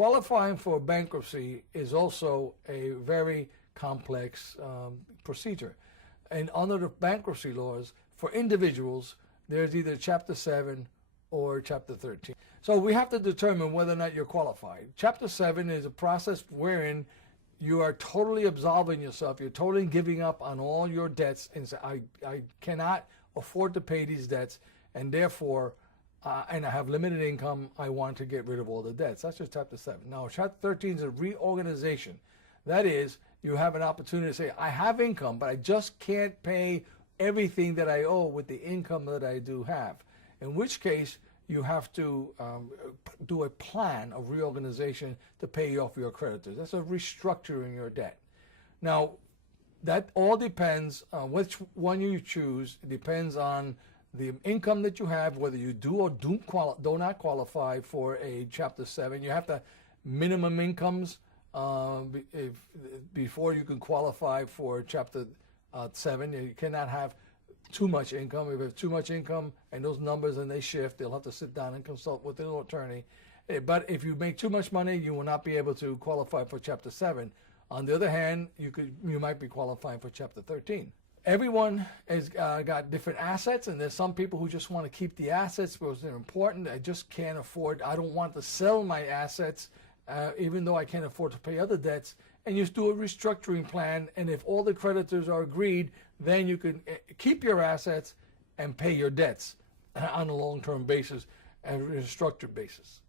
qualifying for bankruptcy is also a very complex procedure. And under the bankruptcy laws, for individuals, there's either Chapter 7 or Chapter 13. So we have to determine whether or not you're qualified. Chapter 7 is a process wherein you are totally absolving yourself. You're totally giving up on all your debts and say, I cannot afford to pay these debts, and therefore, and I have limited income, I want to get rid of all the debts. That's just Chapter 7. Now, Chapter 13 is a reorganization. That is, you have an opportunity to say, I have income, but I just can't pay everything that I owe with the income that I do have. In which case, you have to do a plan of reorganization to pay off your creditors. That's a restructuring your debt. Now, that all depends on which one you choose. It depends on the income that you have, whether you do or do not qualify for a Chapter 7. You have to minimum incomes before you can qualify for Chapter 7. You cannot have too much income. If you have too much income and those numbers and they shift, they'll have to sit down and consult with an attorney. But if you make too much money, you will not be able to qualify for Chapter 7. On the other hand, you might be qualifying for Chapter 13. Everyone has got different assets, and there's some people who just want to keep the assets because they're important. I just can't afford, I don't want to sell my assets even though I can't afford to pay other debts. And you do a restructuring plan, and if all the creditors are agreed, then you can keep your assets and pay your debts on a long-term basis and a structured basis.